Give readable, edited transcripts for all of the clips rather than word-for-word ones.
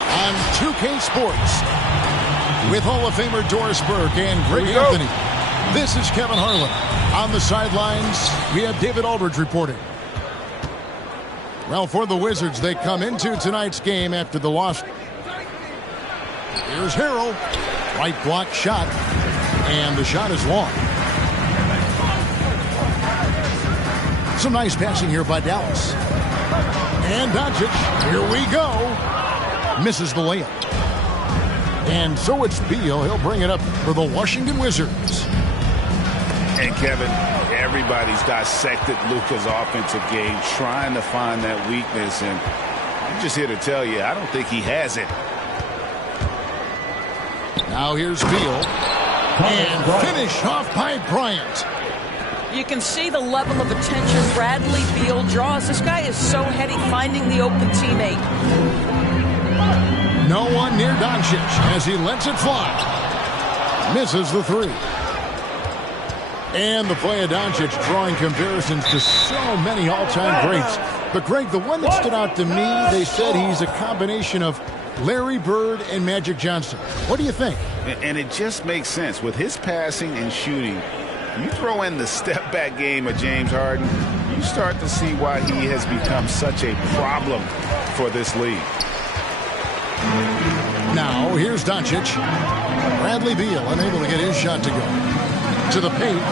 On 2K Sports, with Hall of Famer Doris Burke and Greg Anthony, this is Kevin Harlan. On the sidelines, we have David Aldridge reporting. Well, for the Wizards, they come into tonight's game after the loss. Here's Harrell. Right block shot, and the shot is long. Some nice passing here by Dallas. And Doncic, here we go. Misses the layup. And so it's Beal. He'll bring it up for the Washington Wizards. And Kevin, everybody's dissected Luka's offensive game, trying to find that weakness. And I'm just here to tell you, I don't think he has it. Now here's Beal. And finish off by Bryant. You can see the level of attention Bradley Beal draws. This guy is so heady finding the open teammate. No one near Doncic as he lets it fly. Misses the three. And the play of Doncic drawing comparisons to so many all-time greats. But, Greg, the one that stood out to me, they said he's a combination of Larry Bird and Magic Johnson. What do you think? And it just makes sense. With his passing and shooting, you throw in the step-back game of James Harden, you start to see why he has become such a problem for this league. Now, here's Doncic. Bradley Beal unable to get his shot to go. To the paint.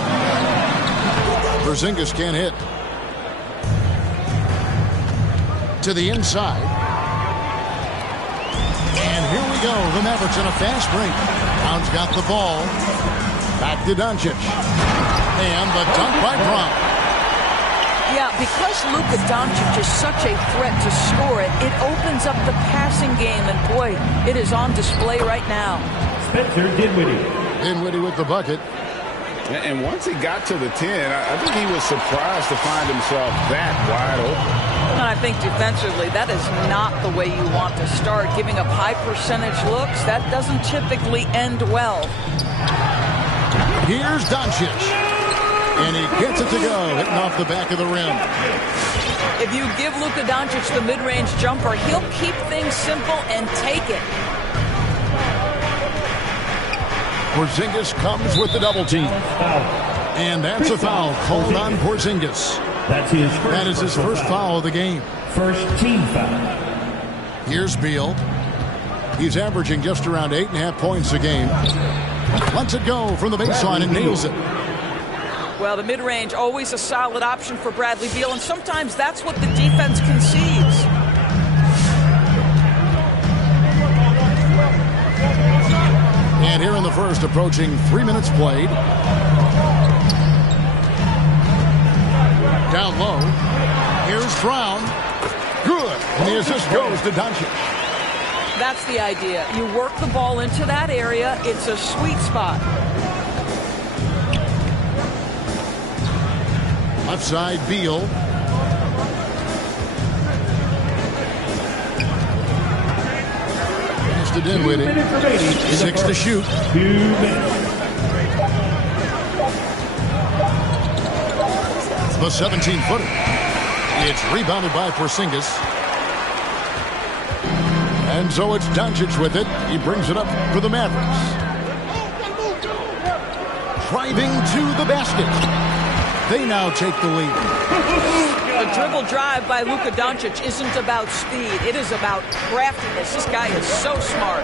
Porzingis can't hit. To the inside. And here we go. The Mavericks in a fast break. Brown's got the ball. Back to Doncic. And the dunk by Brown. Yeah, because Luka Doncic is such a threat to score it, it opens up the passing game, and boy, it is on display right now. Spencer Dinwiddie. Dinwiddie with the bucket. And once he got to the 10, I think he was surprised to find himself that wide open. And I think defensively, that is not the way you want to start. Giving up high percentage looks, that doesn't typically end well. Here's Doncic. And he gets it to go, hitting off the back of the rim. If you give Luka Doncic the mid-range jumper, he'll keep things simple and take it. Porzingis comes with the double team. And that's a foul called on Porzingis. That is his first foul of the game. First team foul. Here's Beal. He's averaging just around 8.5 points a game. Lets it go from the baseline and nails it. Well, the mid-range, always a solid option for Bradley Beal, and sometimes that's what the defense concedes. And here in the first, approaching 3 minutes played. Down low. Here's Brown. Good. And the assist goes to Doncic. That's the idea. You work the ball into that area. It's a sweet spot. Left side, Beal. Pass to Dinwiddie. 6 to shoot. 2 minutes. The 17-footer. It's rebounded by Porzingis. And so it's Doncic with it. He brings it up for the Mavericks. Driving to the basket. They now take the lead. The dribble drive by Luka Doncic isn't about speed. It is about craftiness. This guy is so smart.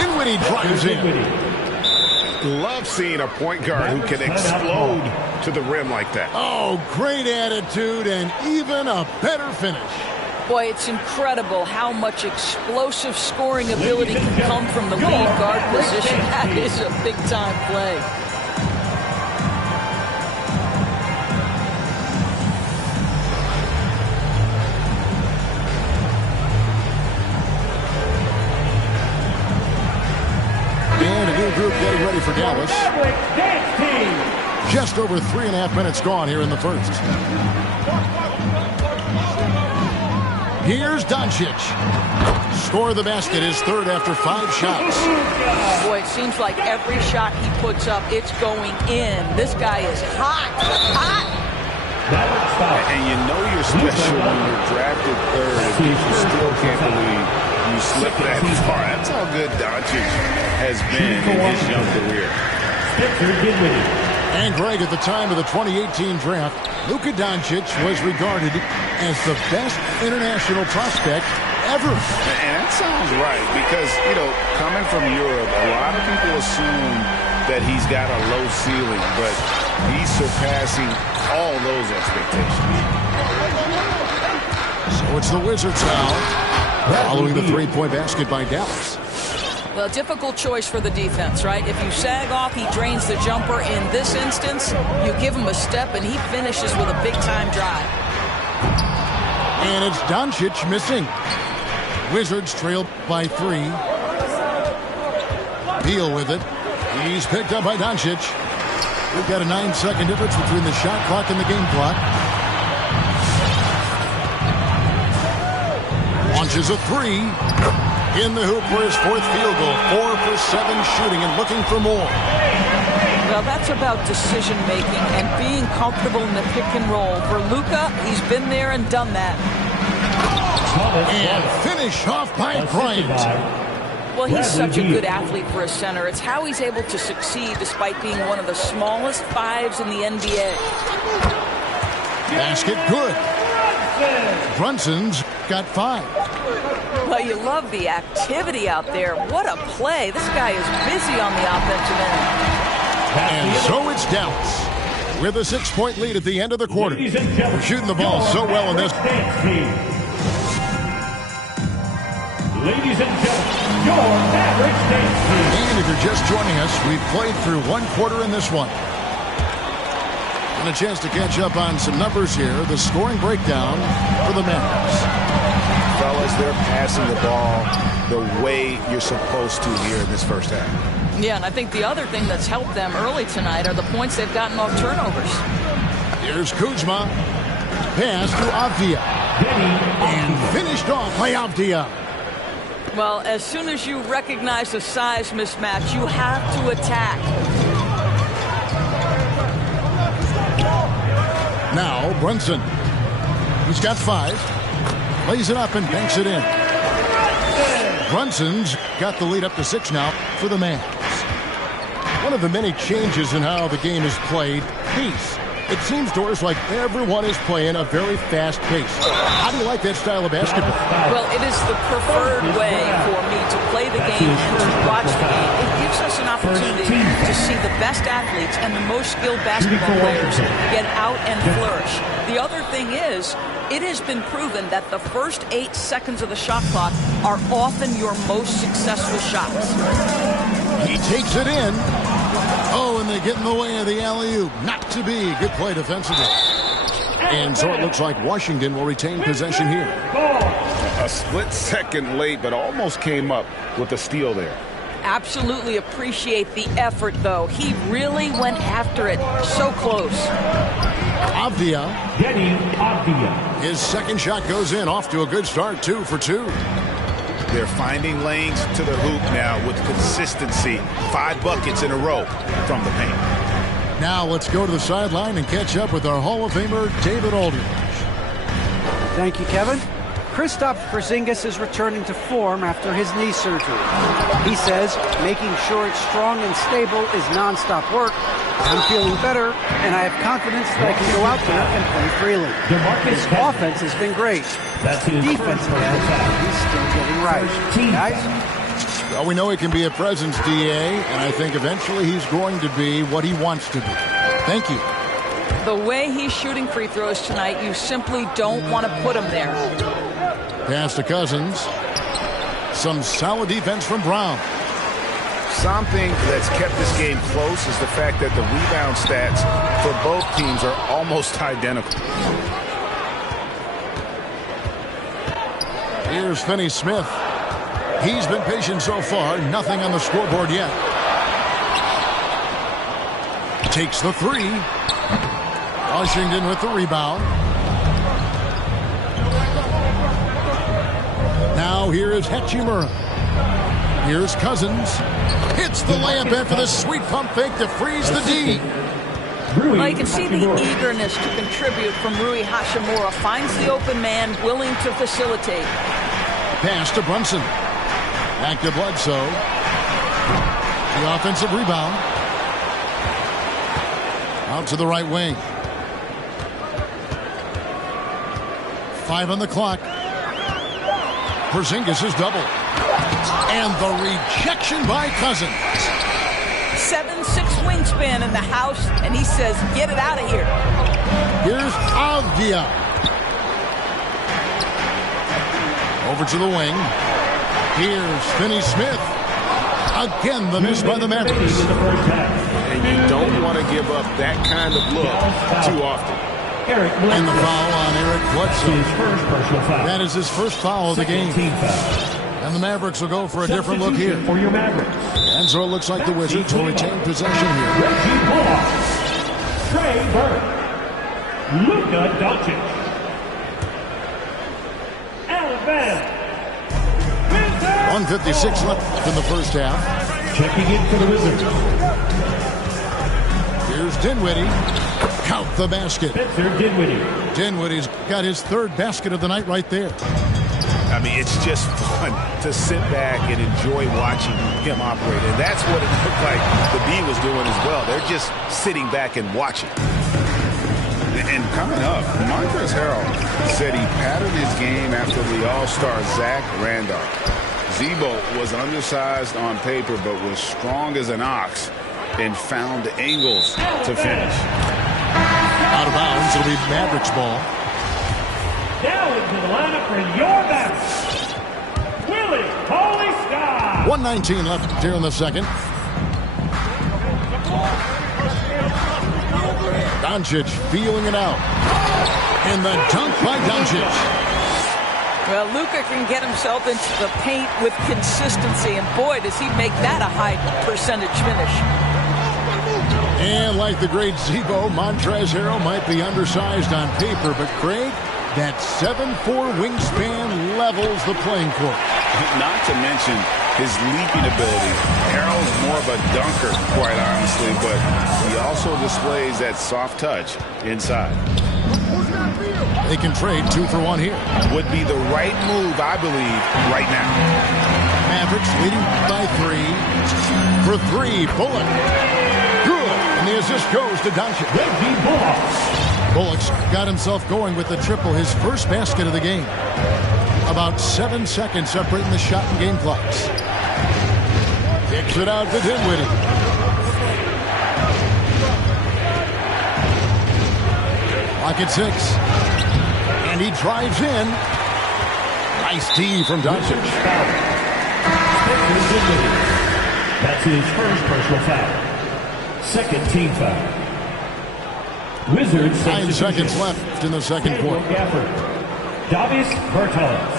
Dinwiddie drives in. Love seeing a point guard who can explode to the rim like that. Oh, great attitude and even a better finish. Boy, it's incredible how much explosive scoring ability can come from the lead guard position. That is a big-time play. And a new group getting ready for Dallas. Just over 3.5 minutes gone here in the first. Here's Doncic. Score the basket, his third after 5 shots. Boy, it seems like every shot he puts up, it's going in. This guy is hot. Hot. And you know you're special when you're drafted third if you still can't believe you slipped that far. That's how good Doncic has been in his young career. And Greg, at the time of the 2018 draft, Luka Doncic was regarded as the best international prospect ever. And that sounds right because, you know, coming from Europe, a lot of people assume that he's got a low ceiling, but he's surpassing all those expectations. So it's the Wizards now, following the three-point basket by Dallas. Well, difficult choice for the defense, right? If you sag off, he drains the jumper. In this instance, you give him a step, and he finishes with a big-time drive. And it's Doncic missing. Wizards trail by 3. Beal with it. He's picked up by Doncic. We've got a 9-second difference between the shot clock and the game clock. Launches a 3. In the hoop for his 4th field goal. 4 for 7 shooting and looking for more. Well, that's about decision-making and being comfortable in the pick and roll. For Luka, he's been there and done that. And finish off by Bryant. Well, he's such a good athlete for a center. It's how he's able to succeed despite being one of the smallest 5s in the NBA. Basket good. Brunson's got 5. Well, you love the activity out there. What a play. This guy is busy on the offensive end. And so it's Dallas with a 6-point lead at the end of the quarter. We're shooting the ball so well in this. Ladies and gentlemen, your average dance team. And if you're just joining us, we've played through 1 quarter in this one. And a chance to catch up on some numbers here. The scoring breakdown for the Mavericks. Fellas, they're passing the ball the way you're supposed to here in this first half. Yeah, and I think the other thing that's helped them early tonight are the points they've gotten off turnovers. Here's Kuzma. Pass to Avdia. And finished off by Avdia. Well, as soon as you recognize a size mismatch, you have to attack. Now Brunson. He's got 5. Lays it up and banks it in. Brunson's got the lead up to 6 now for the Mavs. One of the many changes in how the game is played, pace. It seems, Doris, like everyone is playing a very fast pace. How do you like that style of basketball? Well, it is the preferred way for me to play the game and to watch the game. It gives us an opportunity to see the best athletes and the most skilled basketball players get out and flourish. The other thing is, it has been proven that the first 8 seconds of the shot clock are often your most successful shots. He takes it in. Oh, and they get in the way of the alley-oop. Not to be. Good play defensively. And so it looks like Washington will retain possession here. A split second late, but almost came up with a steal there. Absolutely appreciate the effort, though. He really went after it. So close. Avdia. Avdia. His second shot goes in. Off to a good start. 2 for 2. They're finding lanes to the hoop now with consistency. 5 buckets in a row from the paint. Now let's go to the sideline and catch up with our Hall of Famer, David Aldridge. Thank you, Kevin. Kristaps Porzingis is returning to form after his knee surgery. He says making sure it's strong and stable is nonstop work. I'm feeling better, and I have confidence that I can go out there and play freely. His offense has been great. Defense, he's still getting right. Guys? Well, we know he can be a presence, DA, and I think eventually he's going to be what he wants to be. Thank you. The way he's shooting free throws tonight, you simply don't want to put him there. Pass to Cousins. Some solid defense from Brown. Something that's kept this game close is the fact that the rebound stats for both teams are almost identical. Here's Finney Smith. He's been patient so far. Nothing on the scoreboard yet. Takes the three. Washington with the rebound. Now here is Hachimura. Here's Cousins. Hits the layup after the sweet pump fake to freeze the D. Well, you can see the eagerness to contribute from Rui Hachimura. Finds the open man, willing to facilitate. Pass to Brunson. Back to Bledsoe. The offensive rebound. Out to the right wing. 5 on the clock. Porzingis is double. And the rejection by Cousins. 7'6" wingspan in the house, and he says, get it out of here. Here's Avdia. Over to the wing. Here's Finney Smith. Again, the miss by the Mavericks. And you don't want to give up that kind of look too often. And the foul on Eric Bledsoe. That is his first foul of the game. And the Mavericks will go for a different look here. And so it looks like the Wizards will retain possession here. Trey Burke. Luka Doncic. Alabama. 1:56 left in the first half. Checking in for the Wizards. Here's Dinwiddie. Count the basket. Spencer Dinwiddie. Dinwiddie's got his third basket of the night right there. I mean, it's just fun to sit back and enjoy watching him operate. And that's what it looked like the B was doing as well. They're just sitting back and watching. And coming up, Montrezl Harrell said he patterned his game after the All-Star Zach Randolph. Zebo was undersized on paper but was strong as an ox and found angles to finish. Out of bounds, it'll be Mavericks ball. Now into the lineup for your Mavericks. Willie Cauley-Stein. 1:19 left here in the second. Doncic feeling it out. And the dunk by Doncic. Well, Luka can get himself into the paint with consistency, and boy, does he make that a high percentage finish. And like the great Zebo, Montrezl Harrell might be undersized on paper, but Craig, that 7'4" wingspan levels the playing court. Not to mention his leaping ability. Harrell's more of a dunker, quite honestly, but he also displays that soft touch inside. They can trade 2 for 1 here. Would be the right move, I believe, right now. Mavericks leading by 3. For 3, Bullock. Good. And the assist goes to Doncic. Bullock's got himself going with the triple, his first basket of the game. About 7 seconds separating the shot and game clocks. Kicks it out to Dinwiddie. Clock at 6. And he drives in. Nice D from Doncic. That's his first personal foul. Second team foul. Wizards. 9 seconds left in the second quarter. Davis Bertans.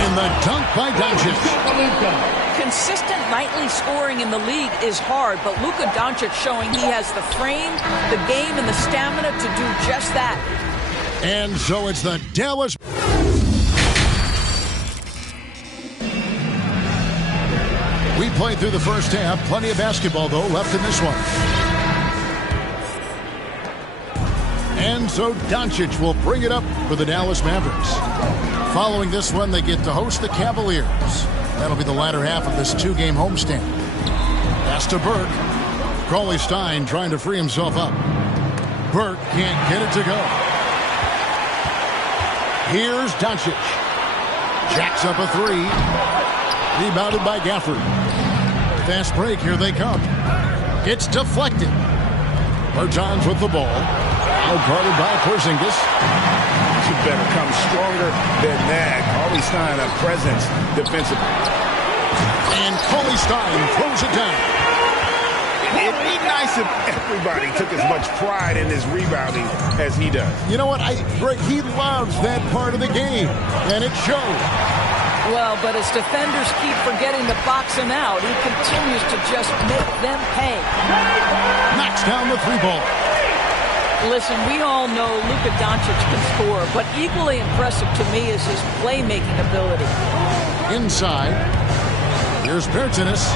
And the dunk by Doncic. Consistent nightly scoring in the league is hard, but Luka Doncic showing he has the frame, the game, and the stamina to do just that. And so it's the Dallas. We played through the first half. Plenty of basketball, though, left in this one. And so Doncic will bring it up for the Dallas Mavericks. Following this one, they get to host the Cavaliers. That'll be the latter half of this 2-game homestand. Pass to Burke. Cauley-Stein trying to free himself up. Burke can't get it to go. Here's Doncic. Jacks up a 3. Rebounded by Gafford. Fast break, here they come. It's deflected. Bertans with the ball. Outguarded by Porzingis. You better come stronger than that. Cauley Stein, a presence defensively. And Cauley Stein throws it down. It'd be nice if everybody took as much pride in his rebounding as he does. You know what, Greg, he loves that part of the game, and it shows. Well, but as defenders keep forgetting to box him out, he continues to just make them pay. Knocks down the three ball. Listen, we all know Luka Doncic can score, but equally impressive to me is his playmaking ability. Inside, here's Bertanis.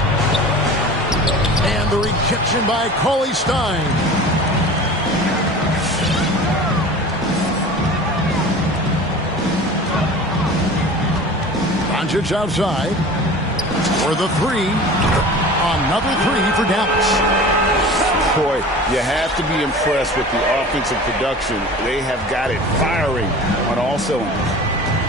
And the rejection by Cauley Stein. Doncic outside for the three. Another three for Dallas. Boy, you have to be impressed with the offensive production. They have got it firing on all cylinders.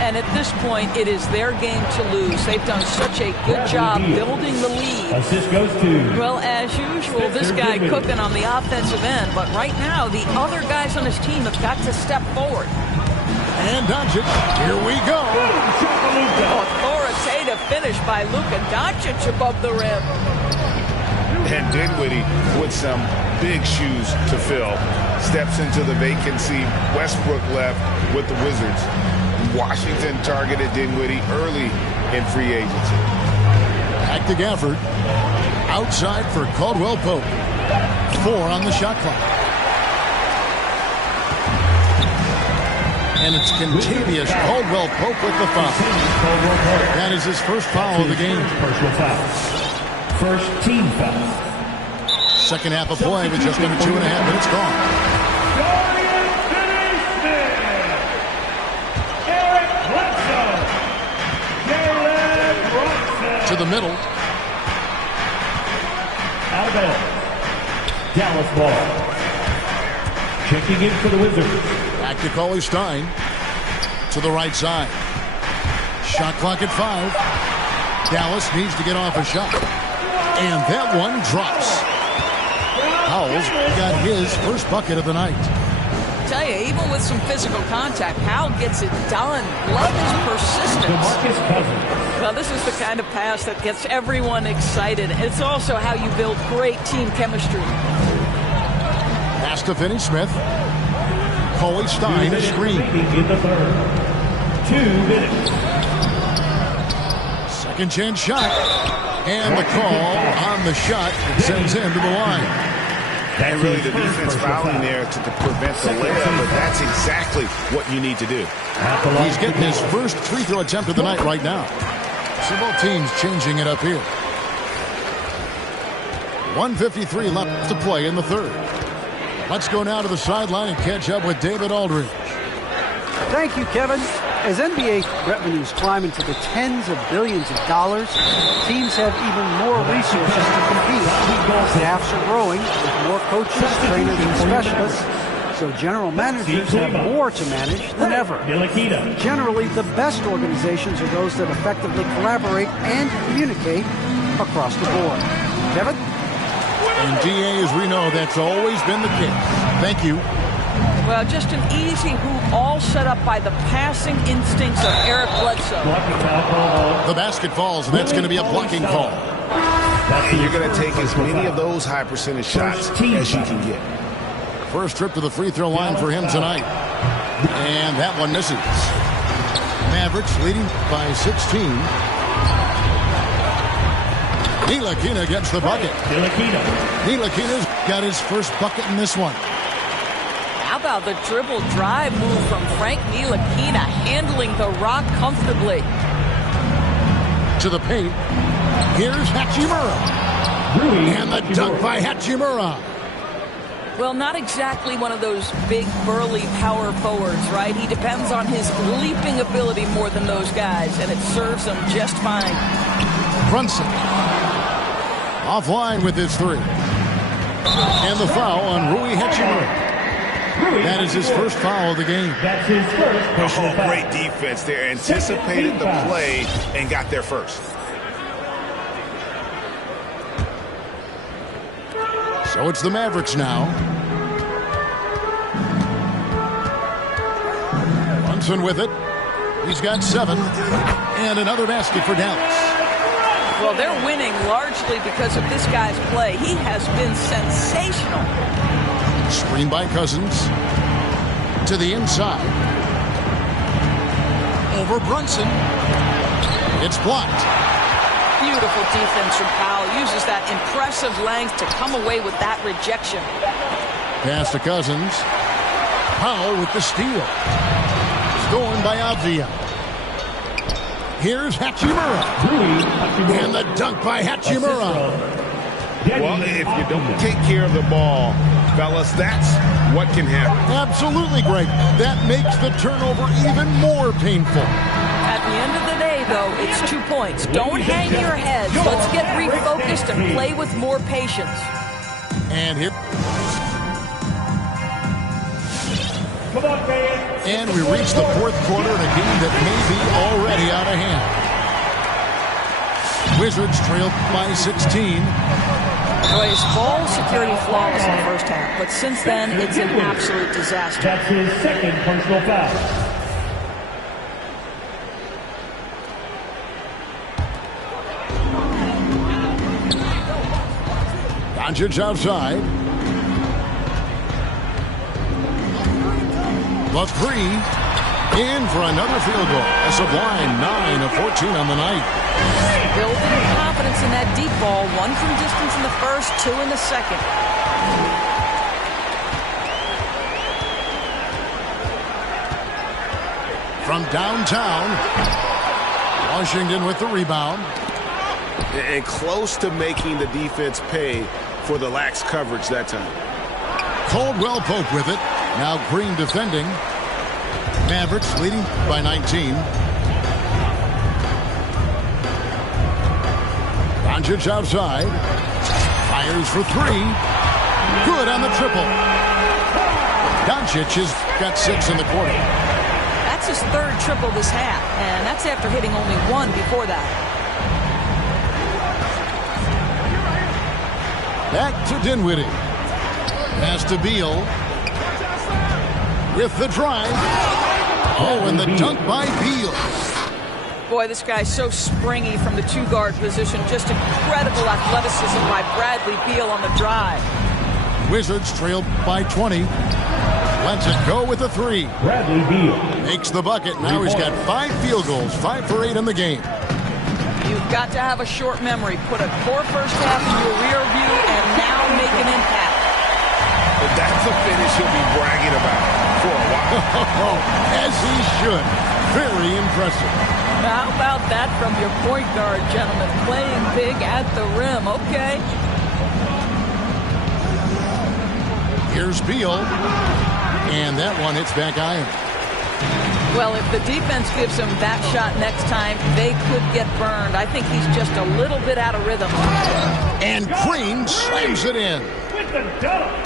And at this point, it is their game to lose. They've done such a good job building the lead. Assist goes to... Well, as usual, this guy cooking on the offensive end. But right now, the other guys on his team have got to step forward. And Doncic, here we go. Authoritative finish by Luka Doncic above the rim. And Dinwiddie with some big shoes to fill. Steps into the vacancy. Westbrook left with the Wizards. Washington targeted Dinwiddie early in free agency. Back to Gafford. Outside for Caldwell Pope. 4 on the shot clock. And it's Contavious Caldwell Pope with the foul. That is his first foul of the game. Personal foul. First team foul. Second half of play with just under 2.5 minutes gone. To the middle. Out of bounds. Dallas ball. Checking in for the Wizards. Back to Cauley Stein. To the right side. Shot clock at 5. Dallas needs to get off a shot. And that one drops. Powell's got his first bucket of the night. Tell you, even with some physical contact, Powell gets it done. Love his persistence. Well, this is the kind of pass that gets everyone excited. It's also how you build great team chemistry. Pass to Finney-Smith. Cauley Stein, a screen. In the third. 2 minutes. Second chance shot. And the call on the shot that sends him to the line. And really the defense fouling there to prevent the layup, but that's exactly what you need to do. He's getting his first free throw attempt of the night right now. So both teams changing it up here. 1:53 left to play in the third. Let's go now to the sideline and catch up with David Aldridge. Thank you, Kevin. As NBA revenues climb into the tens of billions of dollars, teams have even more resources to compete. Staffs are growing with more coaches, trainers, and specialists, so general managers have more to manage than ever. Generally, the best organizations are those that effectively collaborate and communicate across the board. Kevin? And DA, as we know, that's always been the case. Thank you. Well, just an easy hoop, all set up by the passing instincts of Eric Bledsoe. The basket falls, and that's going to be a blocking call. And you're going to take as many of those high percentage shots as you can get. First trip to the free throw line for him tonight. And that one misses. Mavericks leading by 16. Ntilikina gets the bucket. Ntilikina's got his first bucket in this one. How about the dribble drive move from Frank Ntilikina, handling the rock comfortably. To the paint. Here's Hachimura. And the dunk by Hachimura. Well, not exactly one of those big, burly power forwards, right? He depends on his leaping ability more than those guys, and it serves him just fine. Brunson. Offline with his three. And the foul on Rui Hachimura. That is his first foul of the game. That's his first personal foul. Great defense there. Anticipated the play and got there first. So it's the Mavericks now. Brunson with it. He's got 7. And another basket for Dallas. Well, they're winning largely because of this guy's play. He has been sensational. Screen by Cousins. To the inside. Over Brunson. It's blocked. Beautiful defense from Powell. Uses that impressive length to come away with that rejection. Pass to Cousins. Powell with the steal. Stolen by Avdia. Here's Hachimura. And the dunk by Hachimura. Well, if you don't take care of the ball, fellas, that's what can happen. Absolutely, Greg. That makes the turnover even more painful. At the end of the day, though, it's 2 points. Don't hang your heads. Let's get refocused and play with more patience. And here. And we reach the 4th quarter in a game that may be already out of hand. Wizards trailed by 16. His ball security flawless in the first half, but since then, it's an absolute disaster. That's his second personal foul. Doncic outside. The 3. In for another field goal. A sublime 9 of 14 on the night. Building confidence in that deep ball. 1 from distance in the first, 2 in the second. From downtown. Washington with the rebound. And close to making the defense pay for the lax coverage that time. Caldwell Pope with it. Now Green defending. Mavericks leading by 19. Doncic outside. Fires for 3. Good on the triple. Doncic has got 6 in the quarter. That's his 3rd triple this half, and that's after hitting only 1 before that. Back to Dinwiddie. Pass to Beal. With the drive. Oh, and the dunk by Beal. Boy, this guy's so springy from the 2-guard position. Just incredible athleticism by Bradley Beal on the drive. Wizards trailed by 20. Lets it go with a 3. Bradley Beal makes the bucket. Now he's got 5 field goals, 5 for 8 in the game. You've got to have a short memory. Put a poor first half in your rear view and now make an impact. But that's a finish he'll be bragging about for a while. As he should. Very impressive. How about that from your point guard, gentlemen? Playing big at the rim. Okay. Here's Beal. And that one hits back iron. Well, if the defense gives him that shot next time, they could get burned. I think he's just a little bit out of rhythm. And Green slams it in.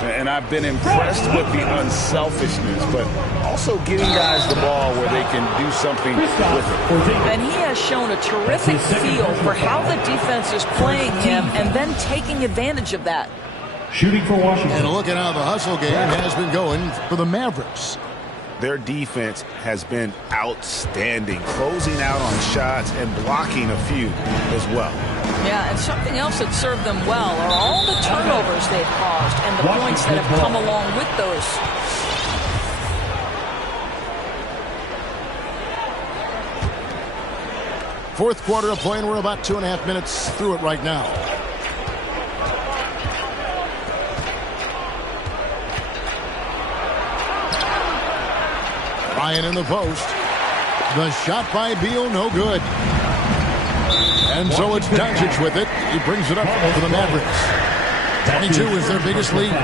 And I've been impressed with the unselfishness, but also getting guys the ball where they can do something with it. And he has shown a terrific feel for how the defense is playing him and then taking advantage of that. Shooting for Washington. And look at how the hustle game has been going for the Mavericks. Their defense has been outstanding, closing out on shots and blocking a few as well. Yeah, and something else that served them well are all the turnovers they've caused and the points that have come along with those. Fourth quarter of play, and we're about 2.5 minutes through it right now. Ryan in the post. The shot by Beal, no good. And so it's Doncic with it. He brings it up for the Mavericks. 22 is their biggest lead.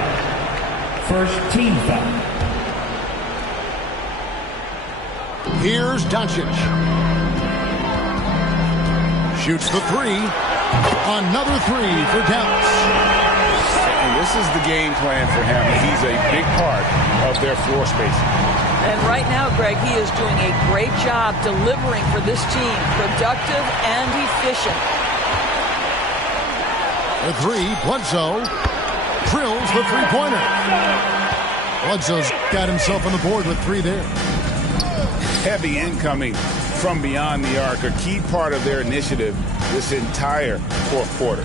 First team foul. Here's Doncic. Shoots the 3. Another 3 for Dallas. And this is the game plan for him. He's a big part of their floor spacing. And right now, Greg, he is doing a great job delivering for this team. Productive and efficient. The 3, Bledsoe drills the 3-pointer. Bledsoe's got himself on the board with 3 there. heavy incoming from beyond the arc, a key part of their initiative this entire fourth quarter.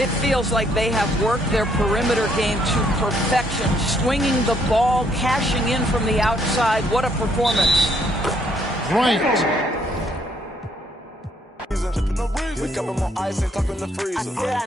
It feels like they have worked their perimeter game to perfection, swinging the ball, cashing in from the outside. What a performance. Bryant. We got more ice and talking the freezer.